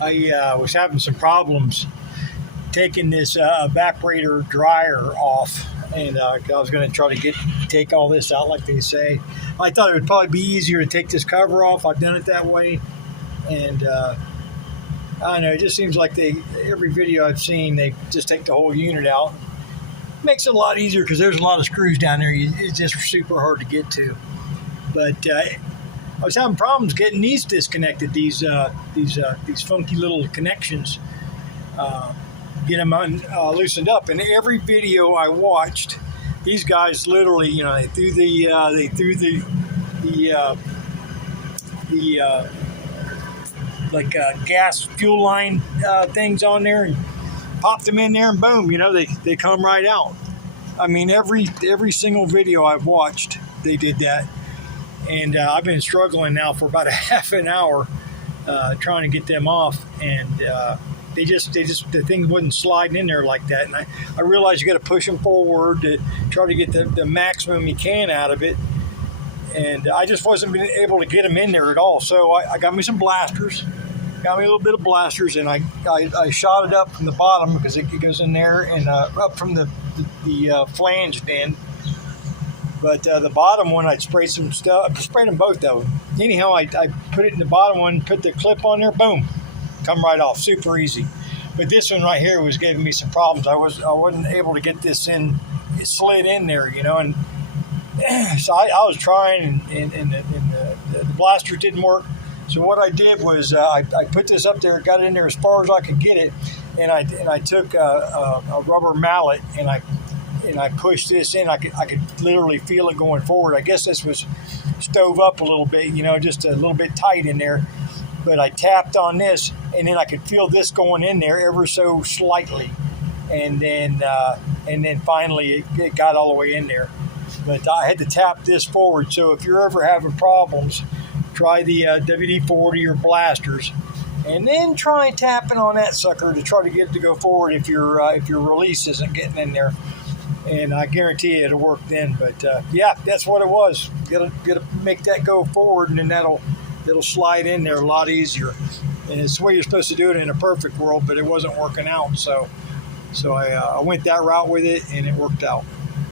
I was having some problems taking this evaporator dryer off, and I was going to try to take all this out, like they say. I thought it would probably be easier to take this cover off. I've done it that way, and I don't know. It just seems like every video I've seen, they just take the whole unit out. Makes it a lot easier because there's a lot of screws down there. It's just super hard to get to. But I was having problems getting these disconnected. These funky little connections. Get them loosened up. And every video I watched, these guys literally, they threw the gas fuel line things on there and popped them in there, and boom, they come right out. I mean, every single video I've watched, they did that. And I've been struggling now for about a half an hour trying to get them off, and the thing wasn't sliding in there like that. And I realized you got to push them forward to try to get the maximum you can out of it. And I just wasn't being able to get them in there at all. So I got me some blasters, got me a little bit of blasters, and I shot it up from the bottom because it goes in there, and up from the flanged end. But the bottom one, I sprayed some stuff. I sprayed them both of them. Anyhow, I put it in the bottom one, put the clip on there, boom, come right off, super easy. But this one right here was giving me some problems. I wasn't able to get this in. It slid in there, and so I was trying, and the blaster didn't work. So what I did was I put this up there, got it in there as far as I could get it, and I took a rubber mallet and I pushed this in. I could literally feel it going forward. I guess this was stove up a little bit, just a little bit tight in there. But I tapped on this, and then I could feel this going in there ever so slightly, and then finally it got all the way in there. But I had to tap this forward. So if you're ever having problems, try the WD-40 or blasters, and then try tapping on that sucker to try to get it to go forward if your release isn't getting in there. And I guarantee you it'll work then. But yeah, that's what it was. Gotta make that go forward, and then it'll slide in there a lot easier. And it's the way you're supposed to do it in a perfect world, but it wasn't working out. So I went that route with it, and it worked out.